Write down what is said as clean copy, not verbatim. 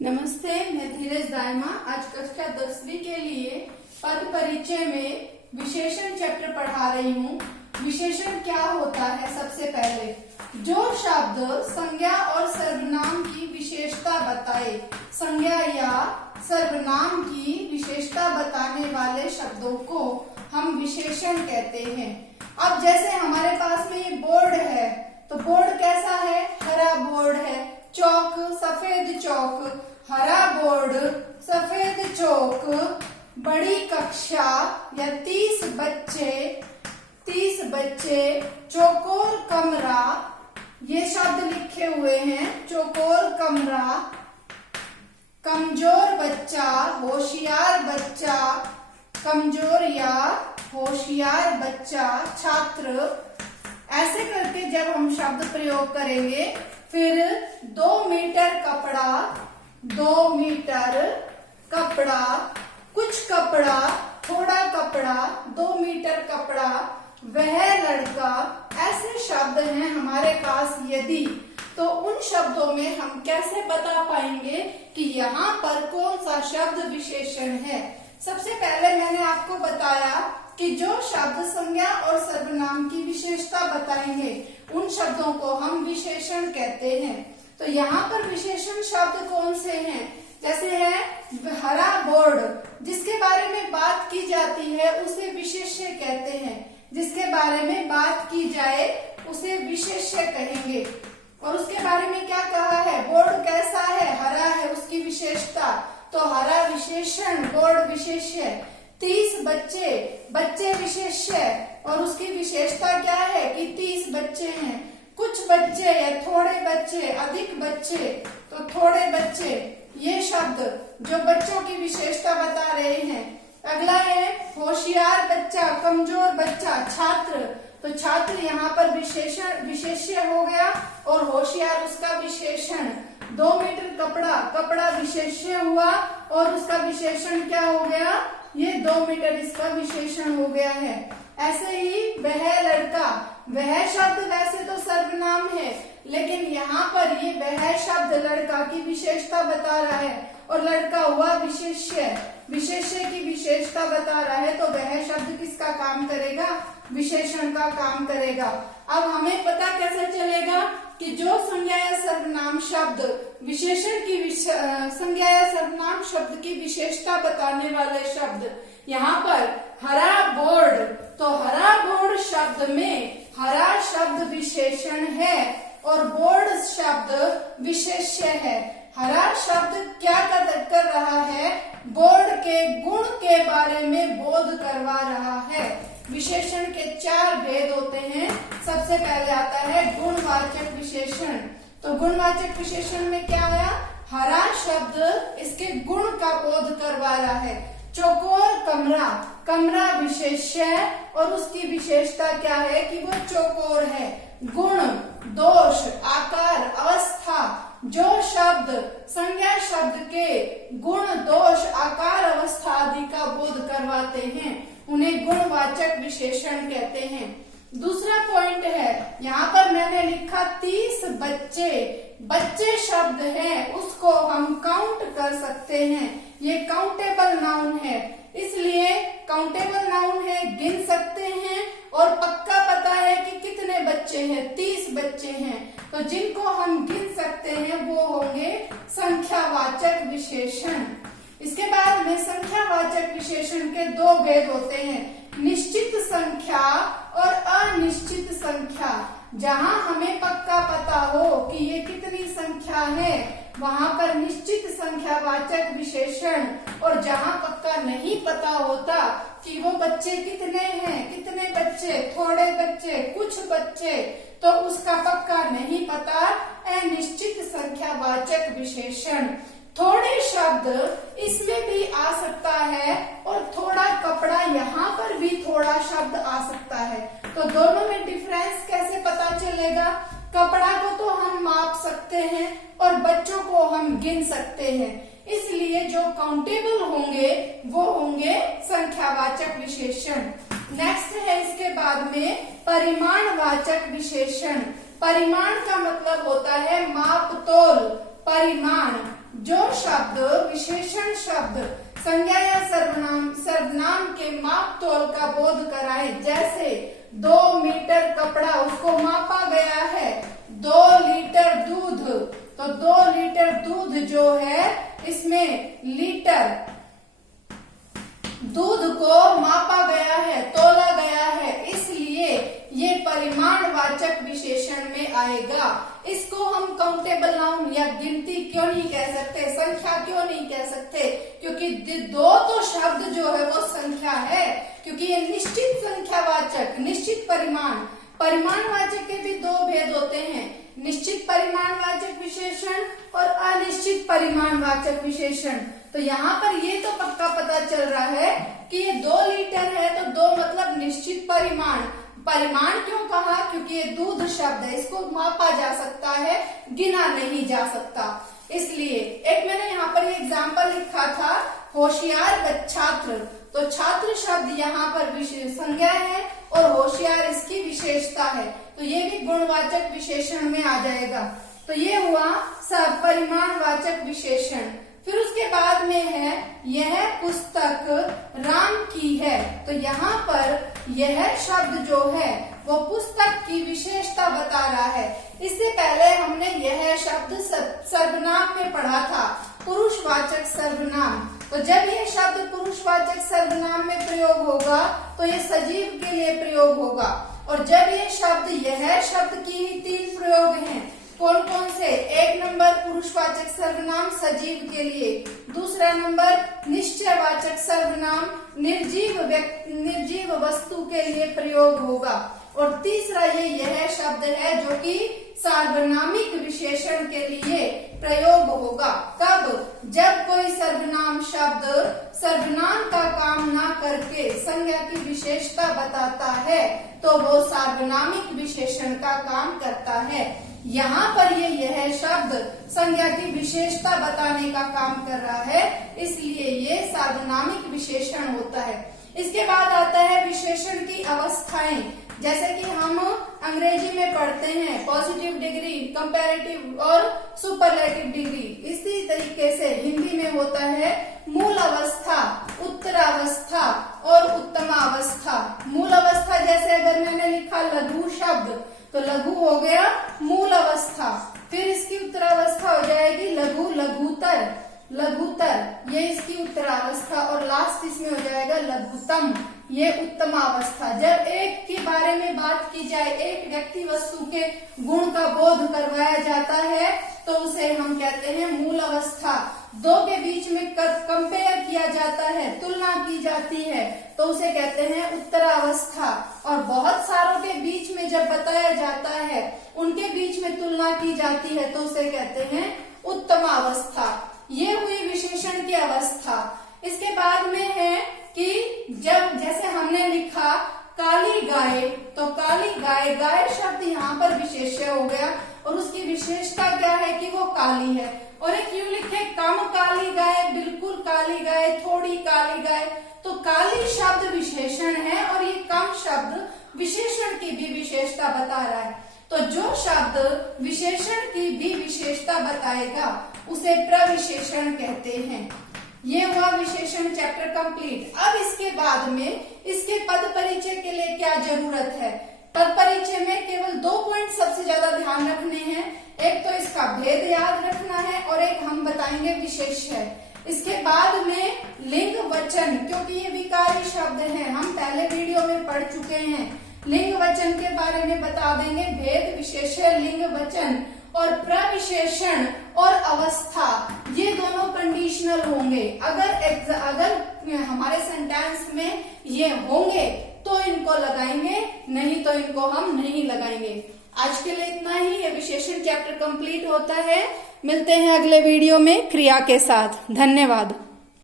नमस्ते, मैं धीरज दायमा आज कक्षा 10वीं के लिए पद परिचय में विशेषण चैप्टर पढ़ा रही हूँ। विशेषण क्या होता है? सबसे पहले जो शब्द संज्ञा और सर्वनाम की विशेषता बताए, संज्ञा या सर्वनाम की विशेषता बताने वाले शब्दों को हम विशेषण कहते हैं। अब जैसे हमारे पास में ये बोर्ड है, तो बोर्ड कैसा है? हरा बोर्ड है। चौक, सफेद चौक, हरा बोर्ड, सफेद चौक। बड़ी कक्षा या 30 बच्चे, चौकोर कमरा, ये शब्द लिखे हुए हैं। चौकोर कमरा, कमजोर बच्चा, होशियार बच्चा, कमजोर या होशियार बच्चा, छात्र। ऐसे करके जब हम शब्द प्रयोग करेंगे, फिर 2 मीटर कपड़ा, 2 मीटर कपड़ा, कुछ कपड़ा, थोड़ा कपड़ा, 2 मीटर कपड़ा, वह लड़का, ऐसे शब्द हैं हमारे पास। यदि तो उन शब्दों में हम कैसे बता पाएंगे कि यहाँ पर कौन सा शब्द विशेषण है? सबसे पहले मैंने आपको बताया कि जो शब्द संज्ञा और सर्वनाम की विशेषता बताएंगे, उन शब्दों को हम विशेषण कहते हैं। तो यहाँ पर विशेषण शब्द कौन से हैं? जैसे है हरा बोर्ड, जिसके बारे में बात की जाती है उसे विशेष्य कहते हैं। जिसके बारे में बात की जाए उसे विशेष्य कहेंगे। और उसके बारे में क्या कहा है? बोर्ड कैसा है? हरा है, उसकी विशेषता। तो हरा विशेषण, बोर्ड विशेष्य। 30 बच्चे विशेष्य, और उसकी विशेषता क्या है कि 30 बच्चे हैं। कुछ बच्चे या थोड़े बच्चे, अधिक बच्चे, तो थोड़े बच्चे, ये शब्द जो बच्चों की विशेषता बता रहे हैं। अगला है होशियार बच्चा, कमजोर बच्चा, छात्र। तो छात्र यहाँ पर विशेष्य हो गया और होशियार उसका विशेषण। 2 मीटर कपड़ा विशेष्य हुआ और उसका विशेषण क्या हो गया? ये 2 मीटर इसका विशेषण हो गया है। ऐसे ही वह लड़का, वह शब्द वैसे तो सर्वनाम है, लेकिन यहाँ पर ये वह शब्द लड़का की विशेषता बता रहा है और लड़का हुआ विशेष्य की विशेषता बता रहा है। तो वह शब्द किसका काम करेगा? विशेषण का काम करेगा। अब हमें पता कैसे चलेगा कि जो संज्ञा या सर्वनाम शब्द विशेषण की संज्ञा या सर्वनाम शब्द की विशेषता बताने वाले शब्द, यहाँ पर हरा बोर्ड, तो हरा बोर्ड शब्द में हरा शब्द विशेषण है और बोर्ड शब्द विशेष्य है। हरा शब्द क्या कर रहा है? बोर्ड के गुण के बारे में बोध करवा रहा है। विशेषण के 4 भेद होते हैं। सबसे पहले आता है गुणवाचक विशेषण। तो गुणवाचक विशेषण में क्या आया? हरा शब्द इसके गुण का बोध करवा रहा है। चौकोर कमरा विशेष्य है और उसकी विशेषता क्या है कि वो चौकोर है। गुण, दोष, आकार, अवस्था, जो शब्द संज्ञा शब्द के गुण, दोष, आकार, अवस्था आदि का बोध करवाते हैं, उन्हें गुणवाचक विशेषण कहते हैं। दूसरा पॉइंट है, यहाँ पर मैंने लिखा 30 बच्चे शब्द है, उसको हम काउंट कर सकते हैं। ये काउंटेबल नाउन है, इसलिए काउंटेबल नाउन है, गिन सकते हैं और पक्का पता है कि कितने बच्चे हैं, 30 बच्चे हैं। तो जिनको हम गिन सकते हैं वो होंगे संख्यावाचक विशेषण। इसके बाद में संख्यावाचक विशेषण के 2 भेद होते हैं, निश्चित संख्या और अनिश्चित संख्या। जहां हमें पक्का पता हो कि ये कितनी संख्या है, वहां पर निश्चित संख्यावाचक विशेषण, और जहां पक्का नहीं पता होता कि वो बच्चे कितने हैं, कितने बच्चे, थोड़े बच्चे, कुछ बच्चे, तो उसका पक्का नहीं पता, अनिश्चित संख्यावाचक विशेषण। थोड़े शब्द इसमें भी आ सकता है और थोड़ा कपड़ा, यहाँ पर भी थोड़ा शब्द आ सकता है। तो दोनों में डिफरेंस कैसे पता चलेगा? कपड़ा को तो हम माप सकते हैं और बच्चों को हम गिन सकते हैं, इसलिए जो काउंटेबल होंगे वो होंगे संख्यावाचक विशेषण। नेक्स्ट है इसके बाद में परिमाणवाचक विशेषण। परिमाण का मतलब होता है माप तोल, परिमाण। जो शब्द विशेषण शब्द संज्ञा या सर्वनाम के माप तोल का बोध कराए, जैसे 2 मीटर कपड़ा, उसको मापा गया है 2 लीटर दूध, तो 2 लीटर दूध जो है इसमें लीटर दूध को मापा गया है, तोला गया है, इसलिए ये परिमाणवाचक विशेषण में आएगा। इसको हम काउंटेबल नाउन या गिनती क्यों नहीं कह सकते, संख्या क्यों नहीं कह सकते, क्योंकि 2 तो शब्द जो है वो संख्या है, क्योंकि ये निश्चित संख्यावाचक, निश्चित परिमाणवाचक के भी 2 भेद होते हैं, निश्चित परिमाणवाचक विशेषण और अनिश्चित परिमाणवाचक विशेषण। तो यहाँ पर ये तो पक्का पता चल रहा है कि ये 2 लीटर है, तो 2 मतलब निश्चित परिमाण क्यों कहा, क्योंकि ये दूध शब्द है, इसको मापा जा सकता है, गिना नहीं जा सकता। इसलिए एक मैंने यहाँ पर एग्जाम्पल लिखा था, होशियार छात्र, तो छात्र शब्द यहाँ पर संज्ञा है और होशियार इसकी विशेषता है, तो ये भी गुणवाचक विशेषण में आ जाएगा। तो ये हुआ परिमाणवाचक विशेषण। फिर उसके बाद में है यह पुस्तक राम की है, तो यहाँ पर यह शब्द जो है वो पुस्तक की विशेषता बता रहा है। इससे पहले हमने यह शब्द सर्वनाम में पढ़ा था, पुरुषवाचक सर्वनाम। तो जब यह शब्द पुरुषवाचक सर्वनाम में प्रयोग होगा तो ये सजीव के लिए प्रयोग होगा, और जब ये शब्द यह शब्द की ही 3 प्रयोग हैं, कौन कौन से? 1 नंबर पुरुषवाचक सर्वनाम सजीव के लिए, दूसरा नंबर निश्चयवाचक सर्वनाम निर्जीव वस्तु के लिए प्रयोग होगा, और तीसरा यह शब्द है जो कि सार्वनामिक विशेषण के लिए प्रयोग होगा। कब? जब कोई सर्वनाम शब्द सर्वनाम का काम ना करके संज्ञा की विशेषता बताता है तो वो सार्वनामिक विशेषण का काम करता है। यहाँ पर यह शब्द संज्ञा की विशेषता बताने का काम कर रहा है, इसलिए ये सार्वनामिक विशेषण होता है। इसके बाद आता है विशेषण की अवस्थाएं, जैसे कि हम अंग्रेजी में पढ़ते हैं पॉजिटिव डिग्री, कंपैरेटिव और सुपरलेटिव डिग्री। इसी तरीके से हिंदी में होता है मूल अवस्था, उत्तरावस्था और उत्तमावस्था। मूल अवस्था जैसे अगर मैंने लिखा लघु शब्द, तो लघु हो गया मूल अवस्था, फिर इसकी उत्तरावस्था हो जाएगी लघु, लघुतर ये इसकी उत्तरावस्था, और लास्ट इसमें हो जाएगा लघुतम, ये उत्तमावस्था। जब एक के बारे में बात की जाए, एक व्यक्ति वस्तु के गुण का बोध करवाया जाता है तो उसे हम कहते हैं मूल अवस्था। 2 के बीच में कंपेयर किया जाता है, तुलना की जाती है, तो उसे कहते हैं उत्तरावस्था। और बहुत सारों के बीच में जब बताया जाता है, उनके बीच में तुलना की जाती है, तो उसे कहते हैं उत्तमावस्था। ये हुई विशेषण की अवस्था। इसके बाद में है कि जब जैसे हमने लिखा काली गाय, तो काली गाय, गाय शब्द यहाँ पर विशेष्य हो गया, और उसकी विशेषता क्या है कि वो काली है। और एक यूं लिखे कम काली गाय, बिल्कुल काली गाय, थोड़ी काली गाय, तो काली शब्द विशेषण है और ये कम शब्द विशेषण की भी विशेषता बता रहा है। तो जो शब्द विशेषण की भी विशेषता बताएगा उसे प्रविशेषण कहते हैं। ये हुआ विशेषण चैप्टर कंप्लीट। अब इसके बाद में इसके पद परिचय के लिए क्या जरूरत है? पद परिचय में केवल 2 पॉइंट सबसे ज्यादा ध्यान रखने हैं। एक तो इसका भेद याद रखना है और एक हम बताएंगे विशेष है। इसके बाद में लिंग वचन, क्योंकि ये विकारी शब्द हैं, हम पहले वीडियो में पढ़ चुके हैं। लिंग वचन के बारे में बता देंगे, भेद, विशेष्य, लिंग वचन और प्रविशेषण और अवस्था, ये दोनों कंडीशनल होंगे। अगर हमारे सेंटेंस में ये होंगे तो इनको लगाएंगे, नहीं तो इनको हम नहीं लगाएंगे। आज के लिए इतना ही। ये विशेषण चैप्टर कंप्लीट होता है। मिलते हैं अगले वीडियो में क्रिया के साथ। धन्यवाद।